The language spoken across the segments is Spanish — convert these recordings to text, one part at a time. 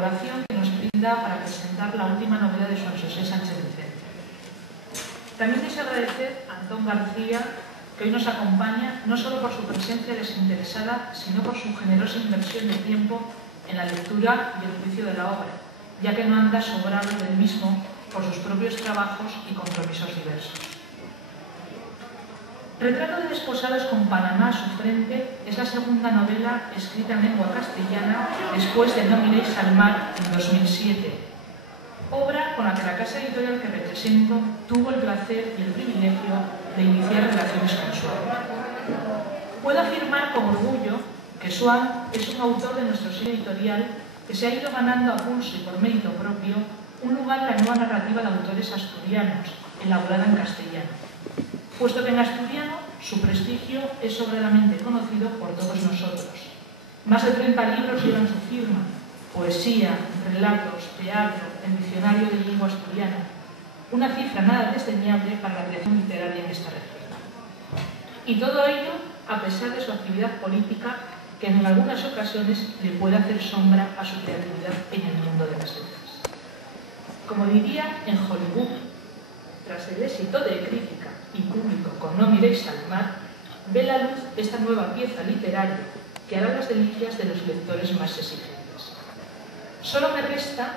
colaboración que nos brinda para presentar la última novela de Joan José Sánchez Vicente. También deseo agradecer a Antón García, que hoy nos acompaña no solo por su presencia desinteresada, sino por su generosa inversión de tiempo en la lectura y el juicio de la obra, ya que no anda sobrado del mismo por sus propios trabajos y compromisos diversos. Retrato de desposados con Panamá a su frente es la segunda novela escrita en lengua castellana después de No miréis al mar en 2007, obra con la que la casa editorial que represento tuvo el placer y el privilegio de iniciar relaciones con Joan. Puedo afirmar con orgullo que Joan es un autor de nuestro sello editorial que se ha ido ganando a pulso y por mérito propio un lugar en la nueva narrativa de autores asturianos, elaborada en castellano, puesto que en asturiano su prestigio es sobradamente conocido por todos nosotros. Más de 30 libros llevan su firma: poesía, relatos, teatro, el diccionario de lengua asturiana, una cifra nada desdeñable para la creación literaria en esta región. Y todo ello a pesar de su actividad política, que en algunas ocasiones le puede hacer sombra a su creatividad en el mundo de las letras. Como diría en Hollywood, tras el éxito de crítica y público con No miréis al mar, ve la luz esta nueva pieza literaria que hará las delicias de los lectores más exigentes. Solo me resta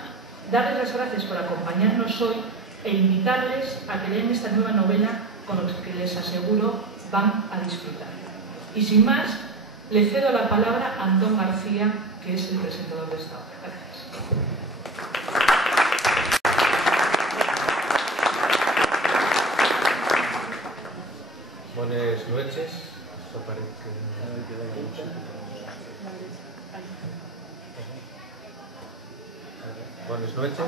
darles las gracias por acompañarnos hoy e invitarles a que lean esta nueva novela con lo que les aseguro van a disfrutar. Y sin más, le cedo la palabra a Antón García, que es el presentador de esta obra. Gracias. Buenas noches. Buenas noches.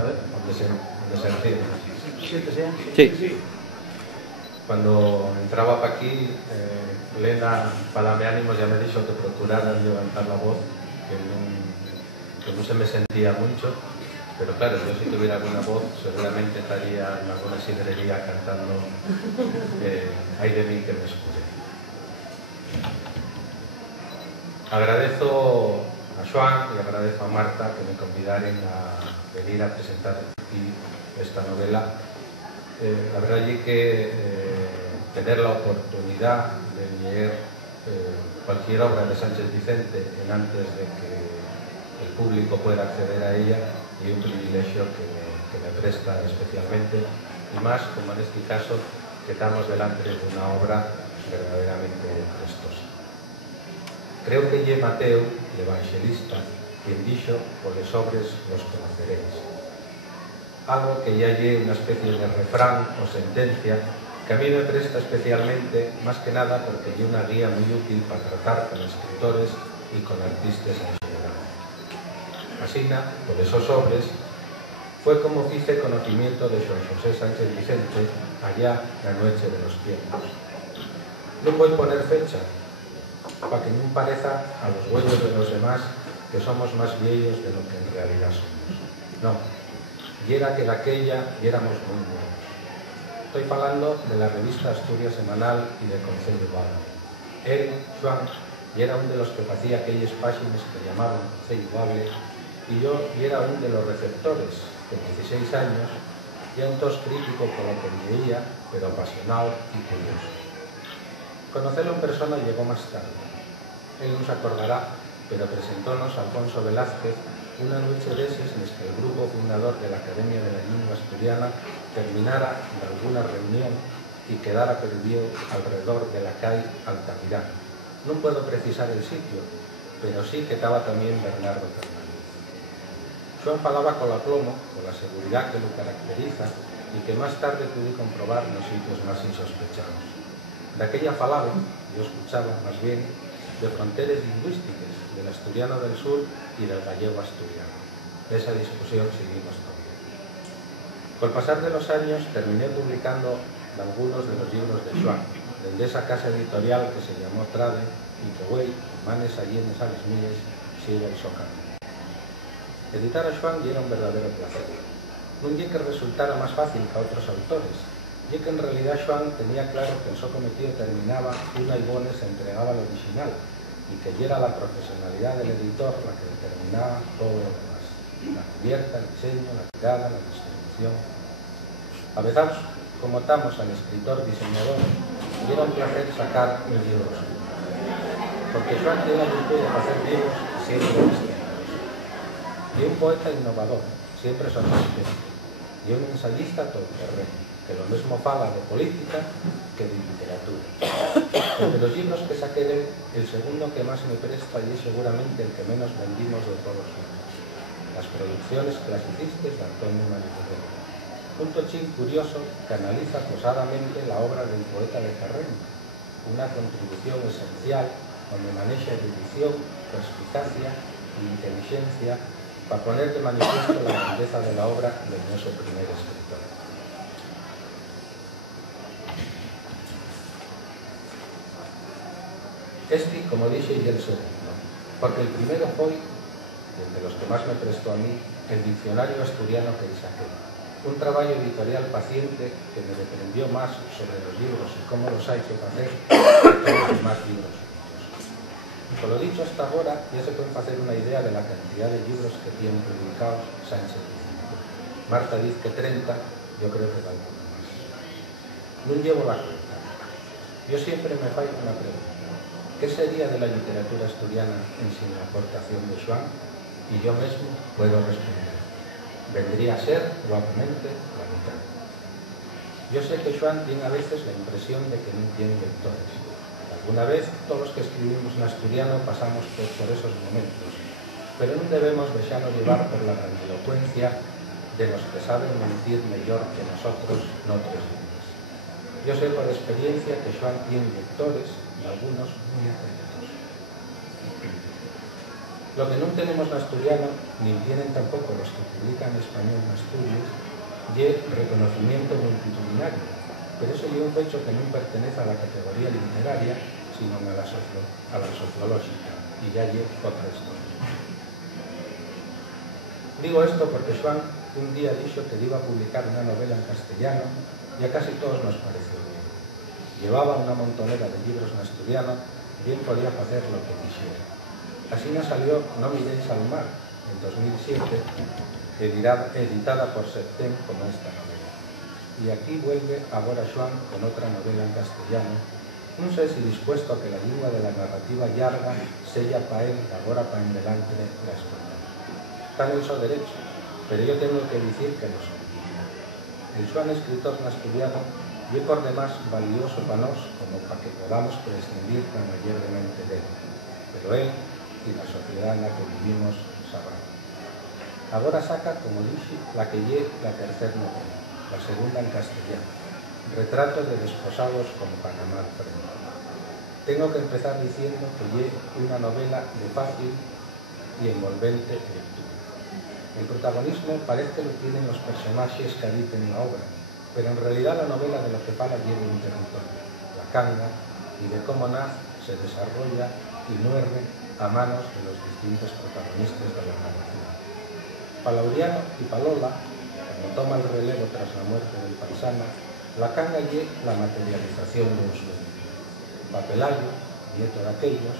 A ver, ¿dónde se entiende? Sí. Cuando entraba para aquí, Elena, para darme ánimos, ya me dijo que procurara levantar la voz, que no se me sentía mucho, pero claro, yo si tuviera alguna voz, seguramente estaría en alguna sidrería cantando "Ay de mí que me escuche". Agradezco a Joan y agradezco a Marta que me convidaren a venir a presentar aquí esta novela. La verdad es que tener la oportunidad de leer cualquier obra de Sánchez Vicente antes de que el público pueda acceder a ella es un privilegio que me presta especialmente, y más como en este caso que estamos delante de una obra verdaderamente prestosa. Creo que ye Mateo, el evangelista, quien dijo: por les obres los conoceréis. Algo que ya lle una especie de refrán o sentencia que a mí me presta especialmente, más que nada porque lle una guía muy útil para tratar con escritores y con artistas en general. Asina, por esos obres, fue como hice conocimiento de Joan José Sánchez Vicente allá la noche de los tiempos. No puedo poner fecha, para que no parezca a los huellos de los demás que somos más viejos de lo que en realidad somos. No, y era que de aquella y éramos muy buenos. Estoy hablando de la revista Asturias Semanal y de Concello Vale. Él, Joan, y era uno de los que hacía aquellas páginas que llamaban Concello Vale, y yo y era uno de los receptores, de 16 años, ya un tos crítico por lo que leía, pero apasionado y curioso. Conocerlo en persona llegó más tarde. Él no se acordará, pero presentónos a Alfonso Velázquez una noche de esas en que el grupo fundador de la Academia de la Lengua Asturiana terminara de alguna reunión y quedara perdido alrededor de la calle Altamirán. No puedo precisar el sitio, pero sí que estaba también Bernardo Fernández. Joan falaba con aplomo, con la seguridad que lo caracteriza y que más tarde pude comprobar en los sitios más insospechados. De aquella falaba, yo escuchaba más bien, de fronteras lingüísticas, del asturiano del sur y del gallego asturiano. De esa discusión seguimos todavía. Con el pasar de los años terminé publicando algunos de los libros de Joan, desde esa casa editorial que se llamó Trade y que güey, manes allenes a les mías, sigue el sócalo. Editar a Joan era un verdadero placer. No ye que resultara más fácil que a otros autores, ye que en realidad Joan tenía claro que el so cometido terminaba una y bones se entregaba al original, y que ya era la profesionalidad del editor la que determinaba todo lo demás: la cubierta, el diseño, la tirada, la distribución. Avezaos como estamos al escritor diseñador, y era un placer sacar un libro suyo, porque Joan tiene la virtud de hacer libros siempre distintos, y un poeta innovador, siempre sorprendente, y un ensayista todoterreno, que lo mismo fala de política que de literatura. Entre los libros que saqué de él, el segundo que más me presta y es seguramente el que menos vendimos de todos los libros: Las producciones clasicistas de Antonio Manifestino. Un tochín curioso que analiza posadamente la obra del poeta de terreno, una contribución esencial donde maneja erudición, perspicacia e inteligencia para poner de manifiesto la grandeza de la obra del nuestro primer escritor. Este, como dije, y el segundo, porque el primero fue, de los que más me prestó a mí, el diccionario asturiano que saqué. Un trabajo editorial paciente que me deprendió más sobre los libros y cómo los ha hecho hacer que todos los demás libros. Con lo dicho hasta ahora, ya se pueden hacer una idea de la cantidad de libros que tienen publicados Sánchez Vicente. Marta dice que 30, yo creo que va alguno más. No llevo la cuenta. Yo siempre me fallo una pregunta: ¿qué sería de la literatura asturiana sin la aportación de Joan? Y yo mismo puedo responder: vendría a ser, probablemente, la mitad. Yo sé que Joan tiene a veces la impresión de que no tiene lectores. Alguna vez, todos los que escribimos en asturiano pasamos por esos momentos, pero no debemos dejarnos llevar por la grandilocuencia de los que saben mentir mejor que nosotros en otros idiomas. Yo sé por experiencia que Joan tiene lectores, y algunos muy atentos. Lo que no tenemos en asturiano, ni tienen tampoco los que publican en español en Asturias, es reconocimiento multitudinario, pero eso es un hecho que no pertenece a la categoría literaria, sino a la sociológica, y ya es otra historia. Digo esto porque Joan un día dijo que iba a publicar una novela en castellano y a casi todos nos pareció bien. Llevaba una montonera de libros en asturiano, bien podía hacer lo que quisiera. Así nos salió No miréis al mar, en 2007, editada por Septem como esta novela. Y aquí vuelve ahora Joan con otra novela en castellano, no sé si dispuesto a que la lengua de la narrativa larga sella para él, ahora para en delante la española. Está en su derecho, pero yo tengo que decir que lo son. El Joan escritor en asturiano y por demás valioso para nos como para que podamos prescindir tan mayormente de él, pero él y la sociedad en la que vivimos sabrán. Ahora saca, como dije, la que lle la tercera novela, la segunda en castellano, Retrato de desposados con Panamá al frente. Tengo que empezar diciendo que lle una novela de fácil y envolvente lectura. El protagonismo parece que lo tienen los personajes que habiten la obra, pero en realidad la novela de lo que fala lleva un territorio, la Canga, y de cómo nace, se desarrolla y muere a manos de los distintos protagonistas de la narración. Para Laureano y para Lola, cuando toma el relevo tras la muerte del paisano, la Canga es la materialización de un sueño. Para Pelayo, nieto de aquellos,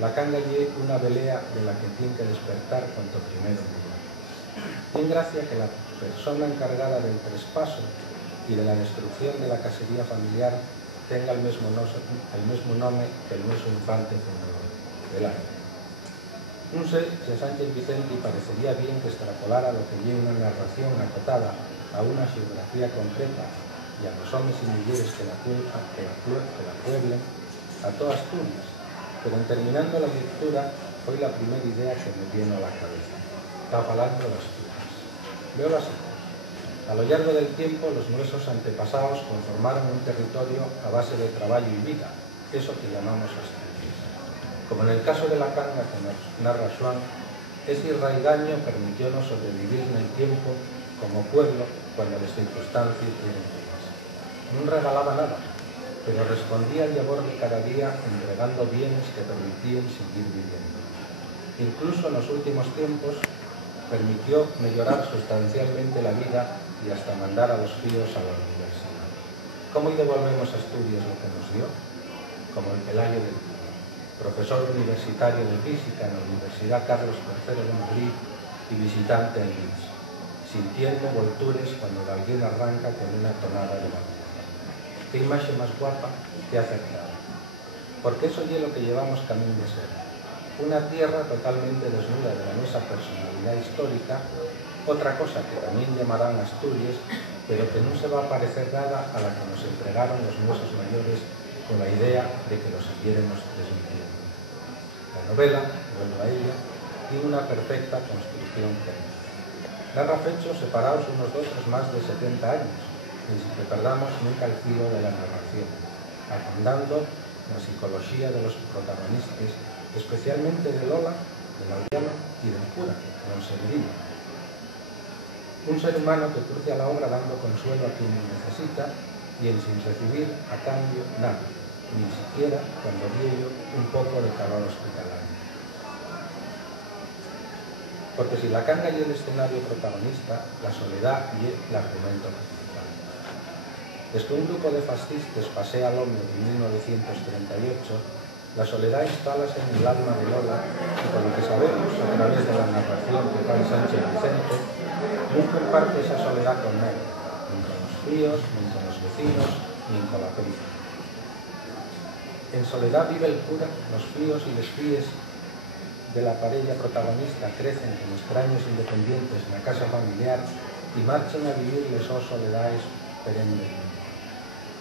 la Canga es una velea de la que tiene que despertar cuanto primero murió. Tiene gracia que la persona encargada del traspaso y de la destrucción de la casería familiar tenga el mismo nombre que el nuestro infante fundador, Pelayo. No sé si a Sánchez Vicente parecería bien que extrapolara lo que lleva una narración acotada a una geografía concreta y a los hombres y mujeres que la pueblen a todas Asturias, pero en terminando la lectura fue la primera idea que me vino a la cabeza. Estaba hablando de Asturias. Veo así. A lo largo del tiempo, los nuestros antepasados conformaron un territorio a base de trabajo y vida, eso que llamamos Asturias. Como en el caso de la Canga que nos narra Joan, ese irraigaño permitiónos sobrevivir en el tiempo como pueblo cuando las circunstancias eran duras. No regalaba nada, pero respondía al labor de cada día entregando bienes que permitían seguir viviendo. Incluso en los últimos tiempos permitió mejorar sustancialmente la vida y hasta mandar a los críos a la universidad. ¿Cómo devolvemos a Asturias lo que nos dio? Como el Pelayo del Pino. profesor universitario de física en la Universidad Carlos III de Madrid y visitante en Leeds, sintiendo voltures cuando alguien arranca con una tonada de la tierra. ¿Qué imagen más guapa que acertada? Porque eso es lo que llevamos camino de ser. Una tierra totalmente desnuda de la nuestra personalidad histórica, otra cosa que también llamarán Asturias, pero que no se va a parecer nada a la que nos entregaron los nuestros mayores con la idea de que lo siguiéramos desmintiendo. La novela, vuelvo a ella, tiene una perfecta construcción técnica. Narra fechos separados unos de otros más de 70 años, sin que perdamos nunca el filo de la narración, ahondando la psicología de los protagonistas, especialmente de Lola, del aldeano y del cura, don Severino. Un ser humano que cruce a la obra dando consuelo a quien lo necesita y sin recibir a cambio nada, ni siquiera, cuando vi ello, un poco de calor hospitalario. Porque si la canga y el escenario protagonista, la soledad y el argumento principal. Desde que un grupo de fascistas pasea al hombre en 1938, la soledad instálase en el alma de Lola y, por lo que sabemos a través de la narración que fue Sánchez Vicente, no comparte esa soledad con nadie, ni con los fríos, ni con los vecinos, ni con la prisa. En soledad vive el cura, los fríos y les fríes de la parella protagonista crecen como extraños independientes en la casa familiar y marchan a vivir les soledades perennes.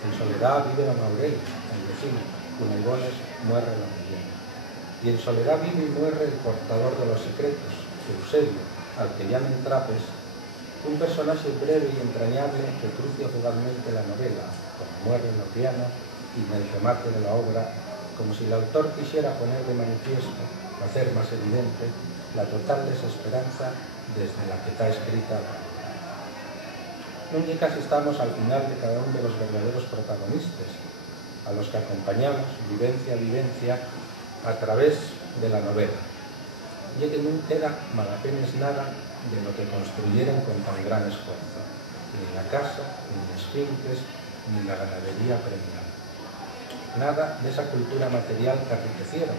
En soledad vive don Aurelio, el vecino, con Ibones muere la mujer. Y en soledad vive y muere el portador de los secretos, Eusebio, al que llaman Trapes, un personaje breve y entrañable que crucia fugazmente la novela, como muere en Opiano y en el remate de la obra, como si el autor quisiera poner de manifiesto, hacer más evidente, la total desesperanza desde la que está escrita la obra. Nunca casi estamos al final de cada uno de los verdaderos protagonistas, a los que acompañamos, vivencia a vivencia, a través de la novela. Y que no queda mal apenas nada de lo que construyeron con tan gran esfuerzo, ni la casa, ni los fincas, ni la ganadería premiada. Nada de esa cultura material que enriquecieron,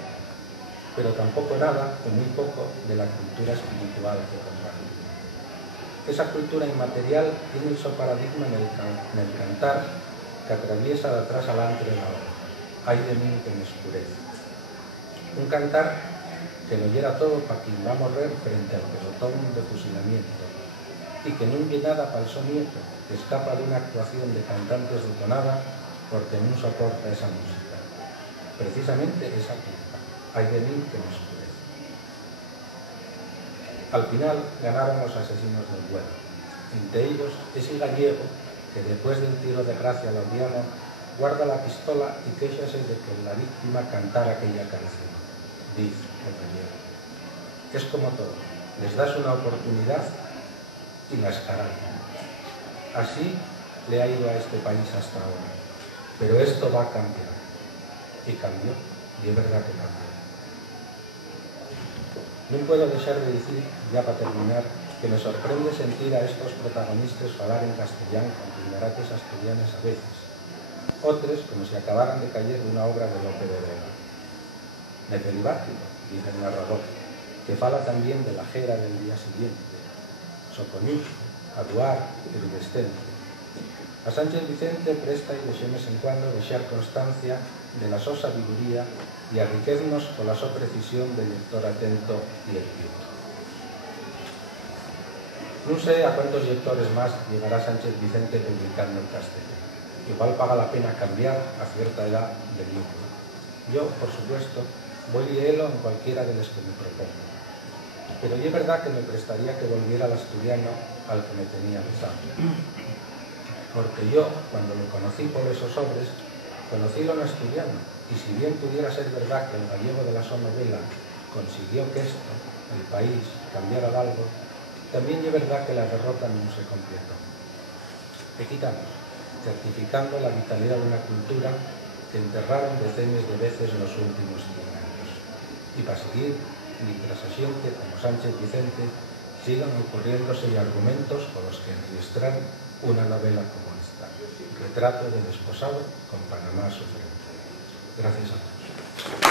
pero tampoco nada, o muy poco, de la cultura espiritual que compartieron. Esa cultura inmaterial tiene su paradigma en el cantar que atraviesa de atrás adelante de la obra. Ay de mí que me oscurece. Un cantar que lo oyera todo para quien va a morrer frente al pelotón de fusilamiento y que no huye nada para el sonieto que escapa de una actuación de cantantes detonada porque no soporta esa música. Precisamente esa culpa. Ay de mí que me oscurece. Al final ganaron los asesinos del duelo, entre ellos ese gallego que después del tiro de gracia al aldeano guarda la pistola y quéjase de que la víctima cantara aquella canción. Dice el gallego. Es como todo, les das una oportunidad y la escarallan. Así le ha ido a este país hasta ahora, pero esto va a cambiar. Y cambió, y es verdad que cambió. No puedo dejar de decir, ya para terminar, que me sorprende sentir a estos protagonistas hablar en castellano con disparates asturianos a veces, otros como si acabaran de caer de una obra de Lope de Vega. Nefelibático, dice el narrador, que fala también de la jera del día siguiente, Soconucho, Aduar, Iridescente. A Sánchez Vicente presta y de vez en cuando deixar constancia de la so sabiduría y enriqueznos con la so precisión del lector atento y erguido. No sé a cuántos lectores más llegará Sánchez Vicente publicando en castellano. Igual paga la pena cambiar a cierta edad de libro. Yo, por supuesto, voy a leerlo en cualquiera de los que me propongo. Pero es verdad que me prestaría que volviera al asturiano al que me tenía besado. Porque yo, cuando lo conocí por esos sobres, conocílo en asturiano, y si bien pudiera ser verdad que el gallego de la so novela consiguió que esto, el país, cambiara algo, también es verdad que la derrota no se completó. Le quitamos, certificando la vitalidad de una cultura que enterraron decenas de veces en los últimos 100 años. Y para seguir, mientras a xente como Sánchez Vicente sigan ocurriéndose argumentos con los que enriestrar una novela como esta, Retrato de desposado con Panamá a su frente. Gracias a todos.